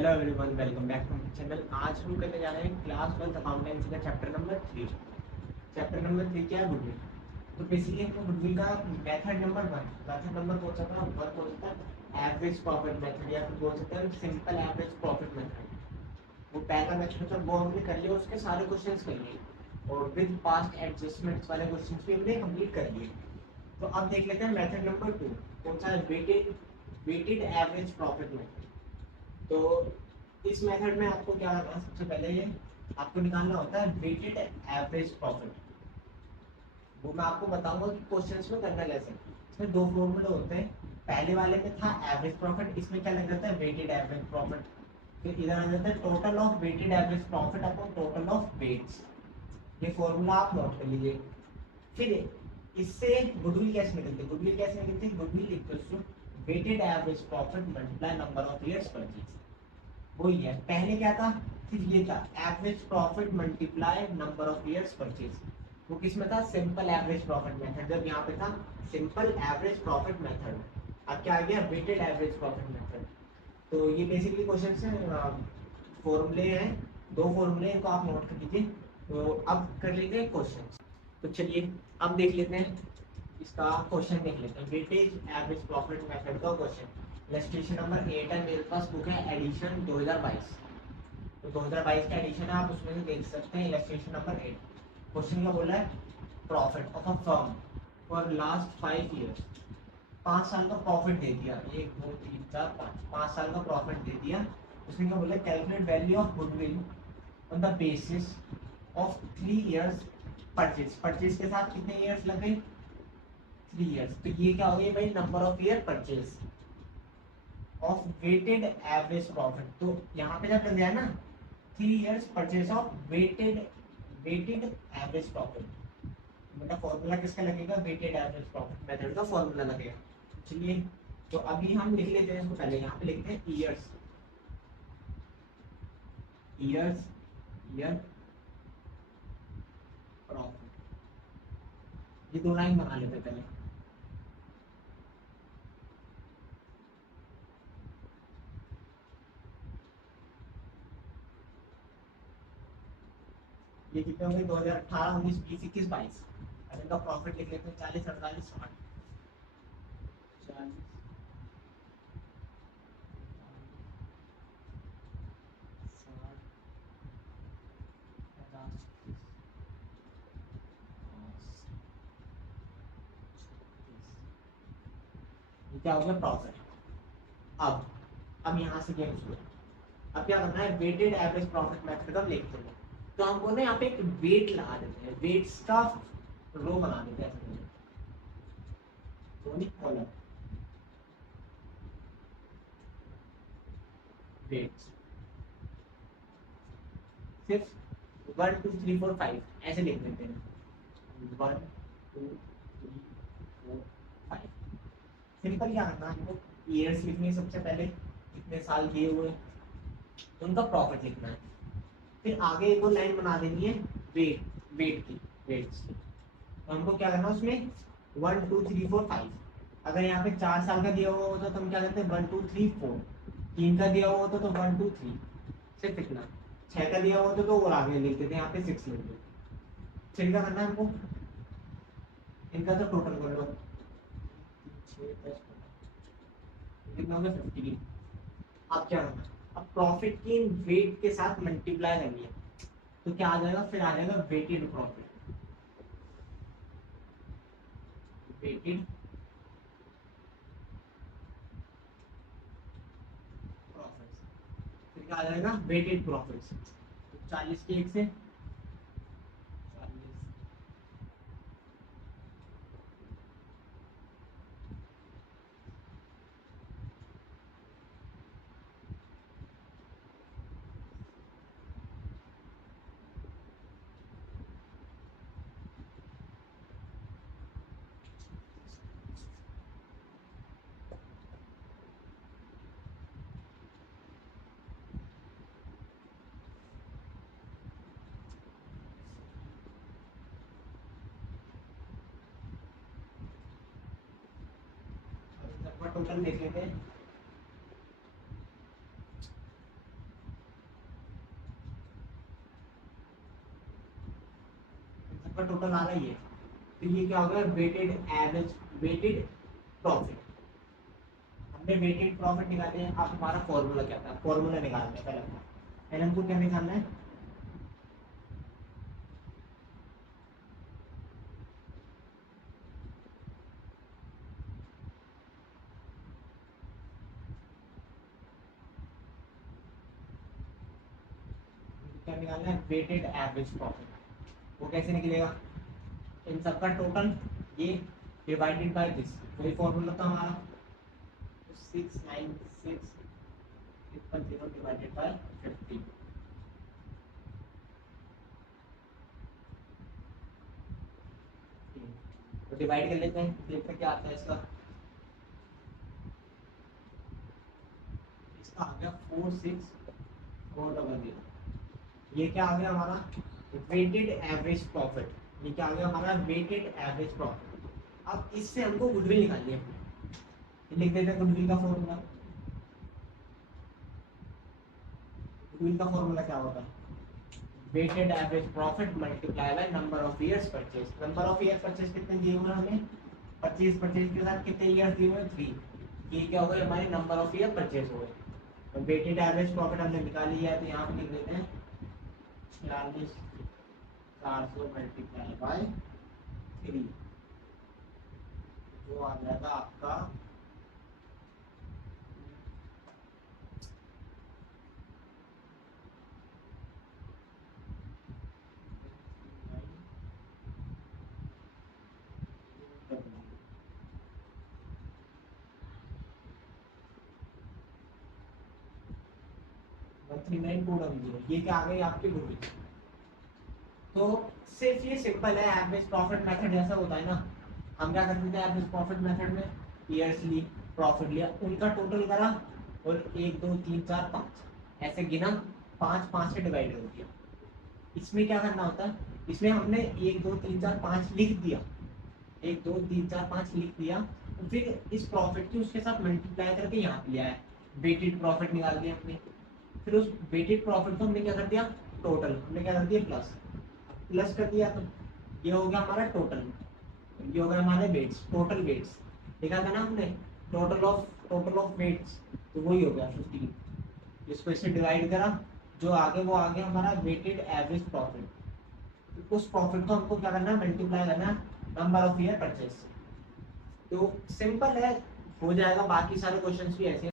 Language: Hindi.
Hello everyone, welcome back to my channel. आज हम करने जा रहे हैं क्लास 1 अकाउंटेंसी का चैप्टर नंबर 3। चैप्टर नंबर 3 क्या है? गुडविल। तो बेसिकली हमको गुडविल का मेथड नंबर 1, मेथड नंबर कौन सा था? वन कौन सा था? एवरेज प्रॉफिट मेथड, या फिर बोल सकते हैं सिंपल एवरेज प्रॉफिट मेथड। वो पहला मेथड था, वो हमने कर लिया, उसके सारे क्वेश्चंस कर लिए और विद पास्ट एडजस्टमेंट्स वाले क्वेश्चंस भी हमने कंप्लीट कर लिए। तो अब देख लेते हैं मेथड नंबर 2 कौन सा है? Weighted average profit method. तो इस मेथड में आपको क्या करना है? सबसे पहले ये आपको निकालना होता है वेटेड एवरेज प्रॉफिट। वो मैं आपको बताऊंगा कि क्वेश्चंस में करना कैसे। इसमें दो फॉर्मूले होते हैं। पहले वाले में था एवरेज प्रॉफिट, इसमें क्या लग जाता है? Weighted average profit. फिर इधर आ जाता है total of weighted average profit upon total of weights. ये फॉर्मूला आप नोट कर लीजिए। फिर इससे गुडविल कैसे निकलती है? गुडविल कैसे निकलती है? Goodwill equals to weighted average profit multiply number of years purchase. वही है, पहले क्या था? सिर्फ ये था average profit multiply number of years purchase. वो किस में था? Simple average profit method. जब यहाँ पे था सिंपल एवरेज प्रॉफिट मेथड, अब क्या आ गया? Weighted average profit method. तो ये बेसिकली क्वेश्चन से फॉर्मूले हैं, दो फॉर्मूले, इनको आप नोट कर लीजिए। तो अब कर लीजिए क्वेश्चन। तो चलिए अब देख लेते हैं इसका क्वेश्चन, देख लेते हैं वेटेज एवरेज प्रॉफिट मेथड का क्वेश्चन। इलस्ट्रेशन नंबर 8 है, मेरे पास बुक है एडिशन 2022। तो 2022 का एडिशन है, आप उसमें से देख सकते हैं इलस्ट्रेशन नंबर 8। क्वेश्चन क्या बोला है? Profit of a firm for last 5 years. 5 साल का प्रॉफिट दे दिया, 1 2 3 4 5, 5 साल का प्रॉफिट दे दिया। उसमें क्या बोला? Calculate value of goodwill on the basis of 3 years purchase. Purchase के साथ कितने ईयर्स लग गए? 3 ईयर्स। तो ये क्या हो गया भाई? Number of year purchase of weighted average profit. तो यहाँ पे जब लग जाए ना 3 years purchase of weighted average profit, मतलब फॉर्मूला किसका लगेगा? वेटेड एवरेज प्रॉफिट मेथड का फॉर्मूला लगेगा। चलिए, तो अभी हम लिख लेते हैं इसको। पहले यहाँ पे लिखते हैं ईयर्स, ईयर्स ईयर प्रॉफिट। ये दो लाइन बना लेते हैं पहले। ये कितने होंगे? 2018 19 20 21 22। अब इनका प्रॉफिट लिख लेते हैं 40 48 60। 40 60 50 ये क्या हो गया? प्रॉफिट। अब अब यहाँ से गेम शुरू। अब क्या करना है? वेटेड एवरेज प्रॉफिट मेथड का लिखते हैं। तो हमको ना यहाँ पे एक वेट लगा देते हैं, वेट्स का रो बना देते हैं ऐसे। कॉलम वेट्स, सिर्फ 1 2 3 4 5 ऐसे लिख देते हैं। 1 2 3 4 5। सिंपल क्या करना है हमको? ईयर्स लिखनी है सबसे पहले, कितने साल किए हुए, उनका प्रॉफिट लिखना है। फिर आगे एक और लाइन बना देनी है वेट की, वेट्स की। तो हमको क्या करना है उसमें? 1 2 3 4 5। अगर यहाँ पे 4 साल का दिया हुआ होता तो हम क्या करते हैं? 1 2 3 4। 3 का दिया हुआ होता तो 1 2 3, सिर्फ इतना। 6 का दिया हुआ होता तो और आगे लिखते थे, यहाँ पे 6 लिख दो। फिर क्या करना है हमको? इनका तो टोटल कर लो, 6 10 कितना हो गया? 15। अब क्या करना है? अब प्रॉफिट की वेट के साथ मल्टीप्लाई करनी है। तो क्या आ जाएगा? फिर आ जाएगा वेटेड प्रॉफिट, वेटेड प्रॉफिट्स। फिर क्या आ जाएगा? Weighted profits. तो 40 के 1 से 40। सबका टोटल देख लेते हैं। सबका टोटल आ रहा ही है, तो ये क्या हो गया वेटेड एवरेज, वेटेड प्रॉफिट। हमने वेटेड प्रॉफिट निकाले हैं। अब हमारा फॉर्मूला क्या था, फॉर्मूला निकालने का लगता है, पहले हमको क्या निकालना है, क्या निकालना है, वेटेड एवरेज प्रॉफिट। वो कैसे निकलेगा, इन सबका टोटल ये डिवाइडेड बाय दिस, वही फॉर्मूला था हमारा 696 डिवाइडेड बाय 50। तो डिवाइड कर लेते हैं, देखते हैं क्या आता है इसका। इसका आ गया 46400। ये क्या आ गया हमारा वेटेड एवरेज प्रॉफिट, ये क्या आ गया हमारा वेटेड एवरेज प्रॉफिट। अब इससे हमको गुडविल निकालनी है, लिख देते हैं गुडविल का फॉर्मूला। गुडविल का फॉर्मूला क्या होता है, weighted average profit multiply by number of years purchase. Number of year purchase कितने दिए हुए हमें, 25 परचेज के साथ कितने ईयर्स दिए हुए 3, ये क्या हो गए हमारे नंबर ऑफ ईयर परचेज हो गए। तो वेटेड एवरेज प्रॉफिट हमने निकाल लिया है, तो यहाँ पे लिख देते हैं 46400 मल्टीप्लाई बाय 3, जो आ जाएगा आपका 139,200। ये क्या आ गई आपकी गुडविल। तो सिर्फ ये सिंपल है, एवरेज प्रॉफिट मेथड जैसा होता है ना, हम क्या करते थे एवरेज प्रॉफिट मेथड में, ईयर्स ली, प्रॉफिट लिया, उनका टोटल करा और 1 2 3 4 5 ऐसे गिना, 5 5 से डिवाइड कर दिया। इसमें क्या करना होता है, इसमें हमने 1 2 3 4 5 लिख दिया, 1 2 3 4 5 लिख दिया, और फिर इस प्रॉफिट की उसके साथ मल्टीप्लाई करके यहाँ पे लिया है, वेटेड प्रॉफिट निकाल दिया हमने। फिर उस वेटेड प्रॉफिट को हमने क्या कर दिया, टोटल हमने क्या कर दिया प्लस, प्लस कर दिया, तो ये हो गया हमारा टोटल, ये हो गया हमारे वेट्स, टोटल वेट्स लिखा था ना हमने, टोटल ऑफ वेट्स, तो वही हो गया 15। इसको इससे डिवाइड करा, जो आगे वो आ गया हमारा वेटेड एवरेज प्रॉफिट। उस प्रॉफिट को हमको क्या करना है, मल्टीप्लाई करना है नंबर ऑफ ईयर परचेज से। तो सिंपल है, हो जाएगा। बाकी सारे क्वेश्चंस भी ऐसे